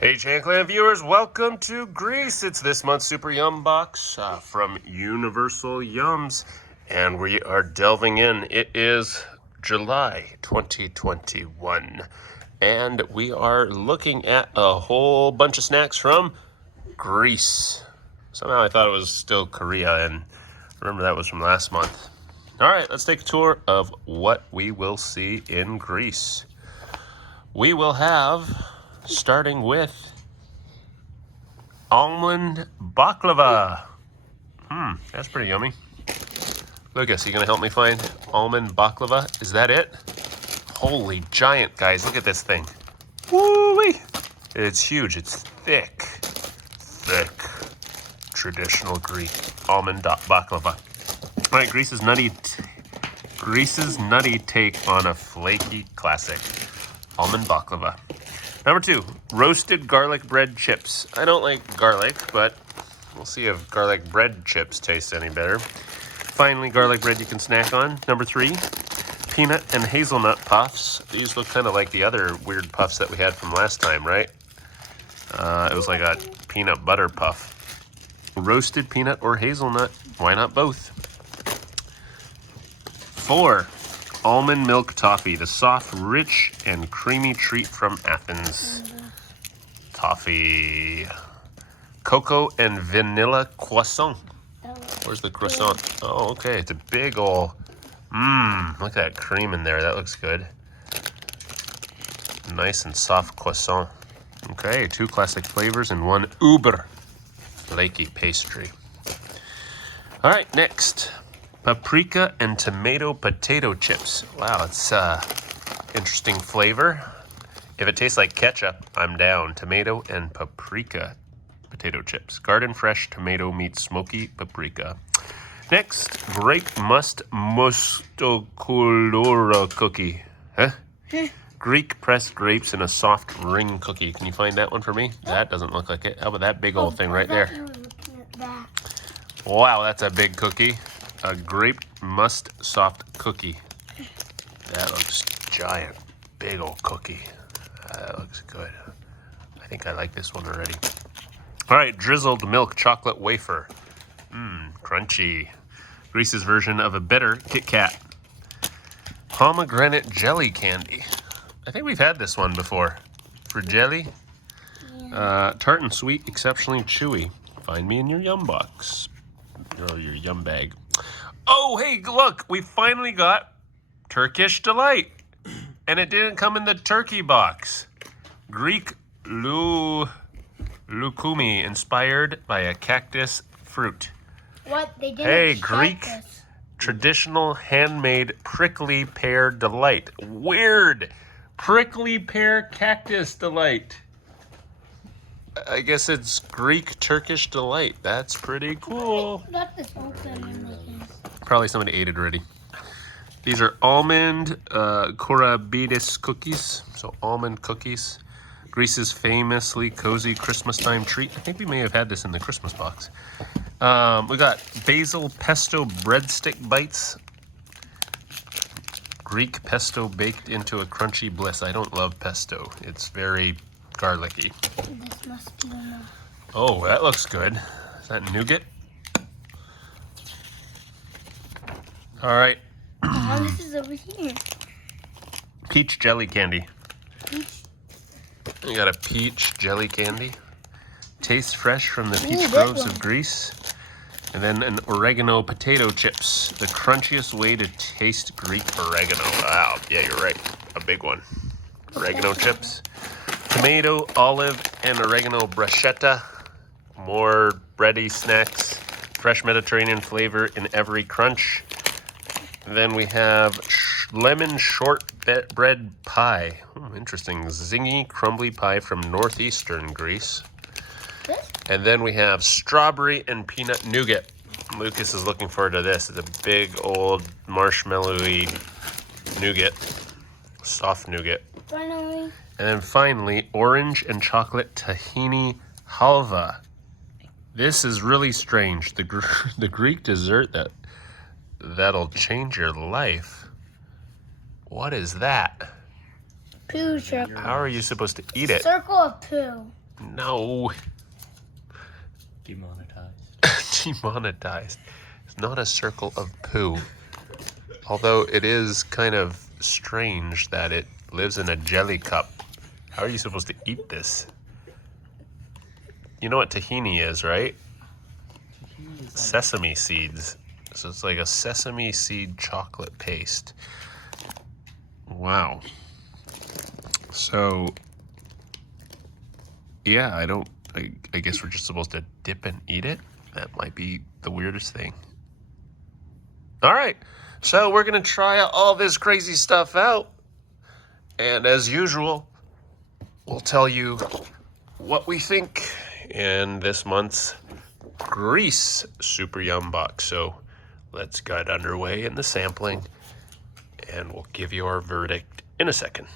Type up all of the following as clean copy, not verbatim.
Hey TheChanClan viewers, welcome to Greece. It's this month's Super Yum Box from Universal Yums, and we are delving in. It is July 2021, and we are looking at a whole bunch of snacks from Greece. Somehow I thought it was still Korea, and remember that was from last month. All right, let's take a tour of what we will see in Greece. We will have, starting with almond baklava. That's pretty yummy. Lucas, you gonna help me find almond baklava? Is that it? Holy giant, guys, look at this thing. Woo-wee! It's huge, it's thick. Thick. Traditional Greek almond baklava. All right, Greece's nutty take on a flaky classic. Almond baklava. Number 2, roasted garlic bread chips. I don't like garlic, but we'll see if garlic bread chips taste any better. Finally, garlic bread you can snack on. Number 3, peanut and hazelnut puffs. These look kind of like the other weird puffs that we had from last time, right? It was like a peanut butter puff. Roasted peanut or hazelnut. Why not both? 4, almond milk toffee, the soft, rich, and creamy treat from Athens. Toffee. Cocoa and vanilla croissant. Where's the croissant? Oh, okay. It's a big ol'... look at that cream in there. That looks good. Nice and soft croissant. Okay, 2 classic flavors and 1 uber flaky pastry. All right, next. Paprika and tomato potato chips. Wow, it's interesting flavor. If it tastes like ketchup, I'm down. Tomato and paprika potato chips. Garden fresh tomato meets smoky paprika. Next, grape Moustokouloura cookie. Huh? Greek pressed grapes in a soft ring cookie. Can you find that one for me? That doesn't look like it. How about that big old thing right there? You were looking at that. Wow, that's a big cookie. A grape must soft cookie. That looks giant. Big old cookie. That looks good. I think I like this one already. All right, drizzled milk chocolate wafer. Crunchy. Greece's version of a bitter Kit Kat. Pomegranate jelly candy. I think we've had this one before. For jelly. Yeah. Tart and sweet, exceptionally chewy. Find me in your yum box. Or your yum bag. Oh, hey, look, we finally got Turkish Delight. And it didn't come in the turkey box. Greek lukumi, inspired by a cactus fruit. What? They didn't Hey, check Greek this. traditional handmade prickly pear delight. Weird. Prickly pear cactus delight. I guess it's Greek Turkish Delight. That's pretty cool. Got this open in the case. Probably somebody ate it already. These are almond kourabidis cookies. So almond cookies. Greece's famously cozy Christmas time treat. I think we may have had this in the Christmas box. We got basil pesto breadstick bites. Greek pesto baked into a crunchy bliss. I don't love pesto. It's very garlicky. This must be enough. Oh, that looks good. Is that nougat? All right. Oh, this is over here. Peach jelly candy. Peach. We got a peach jelly candy. Tastes fresh from the peach big groves one. of Greece. And then an oregano potato chips. The crunchiest way to taste Greek oregano. Wow, yeah, you're right. A big one. Oregano chips. Tomato, olive, and oregano bruschetta. More bready snacks. Fresh Mediterranean flavor in every crunch. Then we have lemon shortbread pie. Interesting. Zingy, crumbly pie from northeastern Greece. This? And then we have strawberry and peanut nougat. Lucas is looking forward to this. It's a big old marshmallowy nougat. Soft nougat. Finally. And then finally, orange and chocolate tahini halva. This is really strange. The Greek dessert that'll change your life. What is that? Poo circle. How are you supposed to eat it? Circle of poo. No. Demonetized. Demonetized. It's not a circle of poo. Although it is kind of strange that it lives in a jelly cup. How are you supposed to eat this? You know what tahini is, right? Sesame seeds. So it's like a sesame seed chocolate paste. Wow. So, yeah, I guess we're just supposed to dip and eat it. That might be the weirdest thing. All right, so we're gonna try all this crazy stuff out. And as usual, we'll tell you what we think in this month's Greece Super Yum Box. So let's get underway in the sampling and we'll give you our verdict in a second.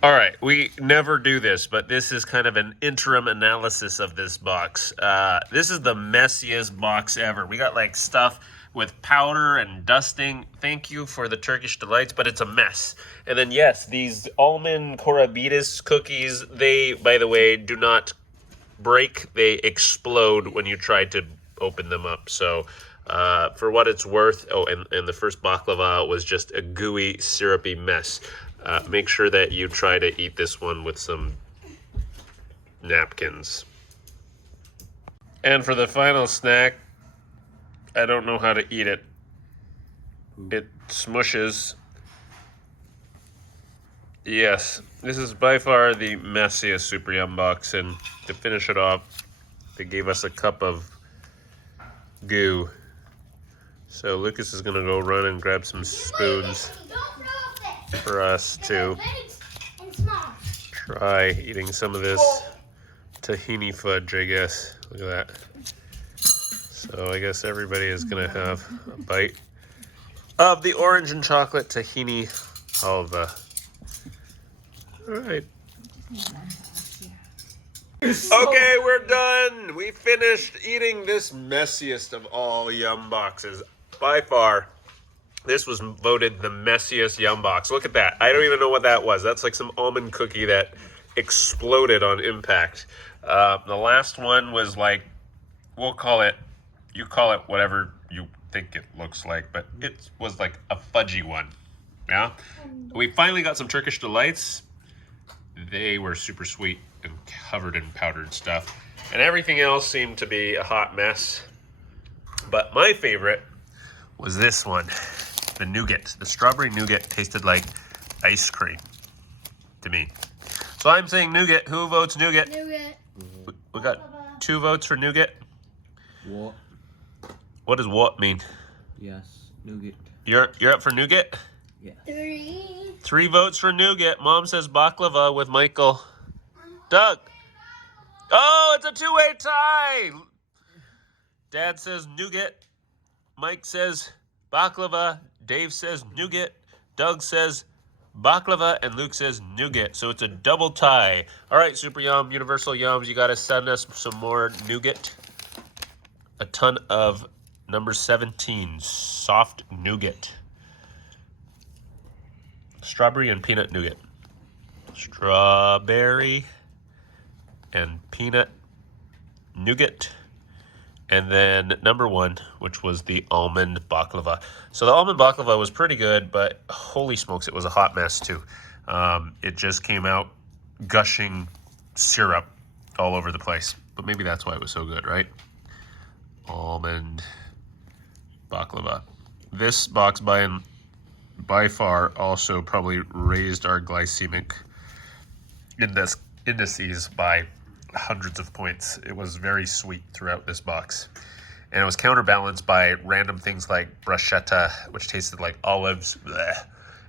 All right, we never do this, but this is kind of an interim analysis of this box. This is the messiest box ever. We got like stuff with powder and dusting. Thank you for the Turkish delights, but it's a mess. And then yes, these almond korabitis cookies, they, by the way, do not break. They explode when you try to open them up. So for what it's worth, oh, and the first baklava was just a gooey, syrupy mess. Make sure that you try to eat this one with some napkins. And for the final snack, I don't know how to eat it. It smushes. Yes, this is by far the messiest Super Yum box, and to finish it off, they gave us a cup of goo. So Lucas is gonna go run and grab some spoons for us to try eating some of this tahini fudge, I guess. Look at that. So I guess everybody is gonna have a bite of the orange and chocolate tahini halva. All right. Okay, we're done. We finished eating this messiest of all yum boxes. By far, this was voted the messiest yum box. Look at that. I don't even know what that was. That's like some almond cookie that exploded on impact. The last one was like, we'll call it, you call it whatever you think it looks like, but it was like a fudgy one. Yeah? We finally got some Turkish delights. They were super sweet and covered in powdered stuff. And everything else seemed to be a hot mess. But my favorite was this one, the nougat. The strawberry nougat tasted like ice cream to me. So I'm saying nougat. Who votes nougat? Nougat. We got 2 votes for nougat. What? What does what mean? Yes, nougat. You're up for nougat? Yes. 3. 3 votes for nougat. Mom says baklava with Michael. Doug. Oh, it's a 2-way tie. Dad says nougat. Mike says baklava. Dave says nougat. Doug says baklava. And Luke says nougat. So it's a double tie. All right, Super Yum, Universal Yums, you got to send us some more nougat. A ton of number 17, soft nougat. Strawberry and peanut nougat. Strawberry and peanut nougat. And then number 1, which was the almond baklava. So the almond baklava was pretty good, but holy smokes, it was a hot mess too. It just came out gushing syrup all over the place. But maybe that's why it was so good, right? Almond baklava. This box by far also probably raised our glycemic indices by hundreds of points. It was very sweet throughout this box. And it was counterbalanced by random things like bruschetta, which tasted like olives, bleh.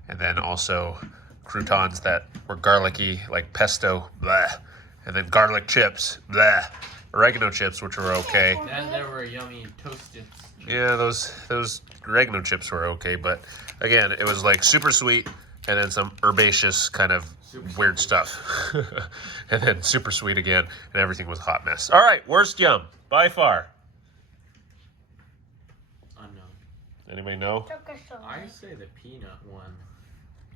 And then also croutons that were garlicky, like pesto, bleh. And then garlic chips, bleh. Oregano chips, which were okay. And there were yummy toasted. Yeah, those oregano chips were okay, but again, it was like super sweet and then some herbaceous kind of weird stuff. And then super sweet again, and everything was a hot mess. All right, worst yum by far. Unknown. Anybody know? Turkish I delight. say the peanut one.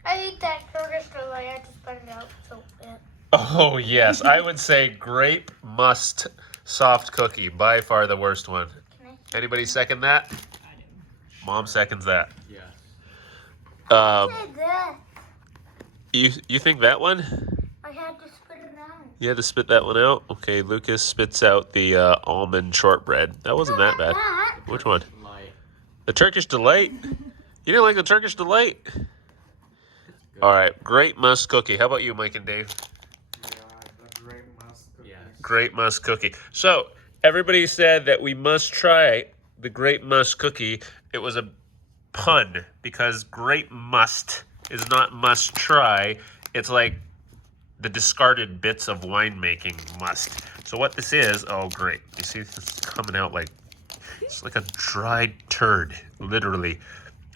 I ate that Turkish delight. I just put it out. So yeah. Oh, yes. I would say grape must soft cookie. By far the worst one. Can Anybody second that? I do. Mom seconds that. Yes. I Um, say that? you think that one? I had to spit it out. You had to spit that one out? Okay, Lucas spits out the almond shortbread. That wasn't that bad. That. Which one? Light. The Turkish Delight? You didn't like the Turkish Delight? Good. All right, grape musk cookie. How about you, Mike and Dave? Yeah, the grape musk cookies. Yes. Grape musk cookie. So, everybody said that we must try the grape musk cookie. It was a pun because grape must is not must try. It's like the discarded bits of winemaking must. So what this is, oh great. You see this is coming out like, it's like a dried turd, literally.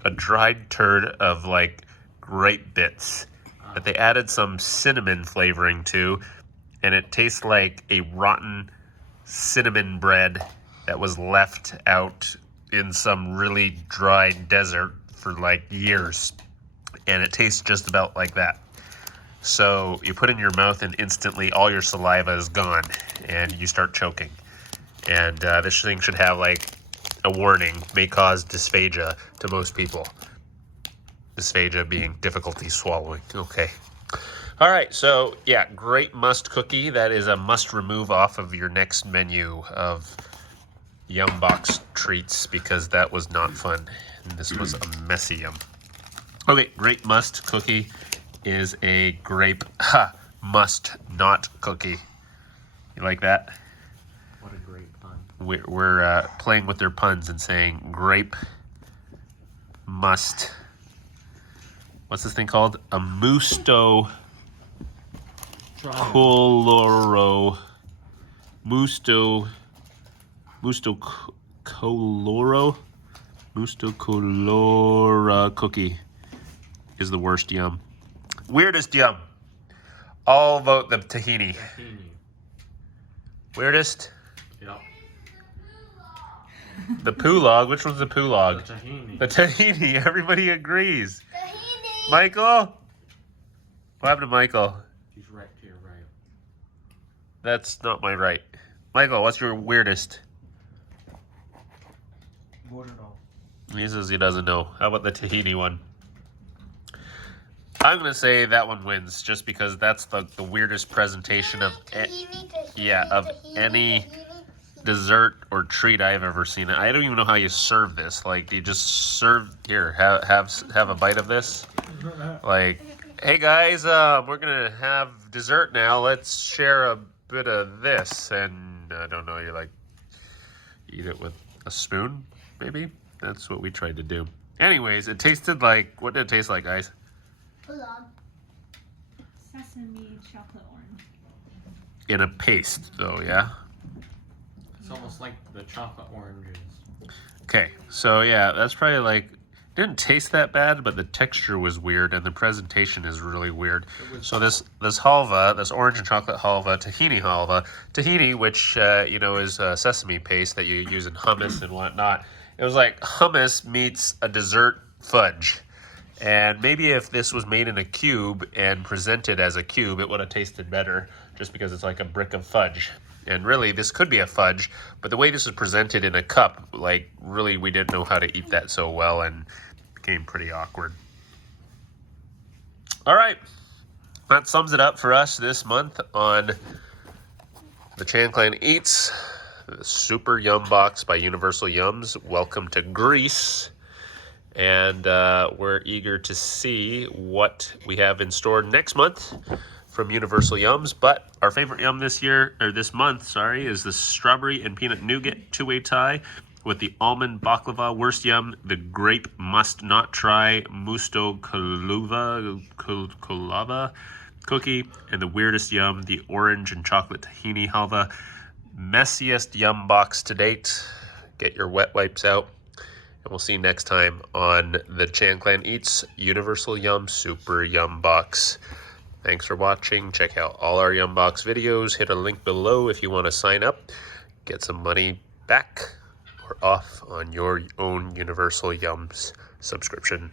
A dried turd of like grape bits that they added some cinnamon flavoring to, and it tastes like a rotten cinnamon bread that was left out in some really dry desert for like years. And it tastes just about like that. So you put it in your mouth and instantly all your saliva is gone and you start choking. And this thing should have like a warning, may cause dysphagia to most people. Dysphagia being difficulty swallowing. Okay. All right, so yeah, grape must cookie. That is a must remove off of your next menu of Yum Box treats because that was not fun. And this was a messy yum. Okay, grape must cookie is a grape must not cookie. You like that? What a great pun. We're playing with their puns and saying grape must. What's this thing called? A Moustokouloura. Moustokouloura cookie is the worst yum. Weirdest yum. I'll vote the tahini. Tahini. Weirdest? Yep. The pulog. Which one's the pulog? The tahini. The tahini. Everybody agrees. Tahini. Michael? What happened to Michael? He's right to your right. That's not my right. Michael, what's your weirdest? Wouldn't know. He says he doesn't know. How about the tahini one? I'm going to say that one wins just because that's the weirdest presentation of any dessert or treat I've ever seen. I don't even know how you serve this. Like, do you just serve here? Have a bite of this? Like, hey guys, we're gonna have dessert now. Let's share a bit of this, and I don't know. You like eat it with a spoon, maybe? That's what we tried to do. Anyways, it tasted like, what did it taste like, guys? Sesame chocolate orange. In a paste, though, yeah. It's almost like the chocolate oranges. Okay, so yeah, that's probably like, didn't taste that bad, but the texture was weird and the presentation is really weird. So this halva, this orange and chocolate halva, tahini, which is sesame paste that you use in hummus and whatnot. It was like hummus meets a dessert fudge. And maybe if this was made in a cube and presented as a cube, it would have tasted better just because it's like a brick of fudge. And really, this could be a fudge, but the way this was presented in a cup, like, really, we didn't know how to eat that so well and became pretty awkward. All right. That sums it up for us this month on the TheChanClan Eats, the Super Yum Box by Universal Yums. Welcome to Greece. And we're eager to see what we have in store next month from Universal Yums. But our favorite yum this month, is the strawberry and peanut nougat two-way tie with the almond baklava. Worst yum, the grape must not try Moustokouloura cookie. And the weirdest yum, the orange and chocolate tahini halva. Messiest yum box to date. Get your wet wipes out. And we'll see you next time on the TheChanClan Eats Universal Yum Super Yum Box. Thanks for watching. Check out all our Yum Box videos. Hit a link below if you want to sign up. Get some money back or off on your own Universal Yums subscription.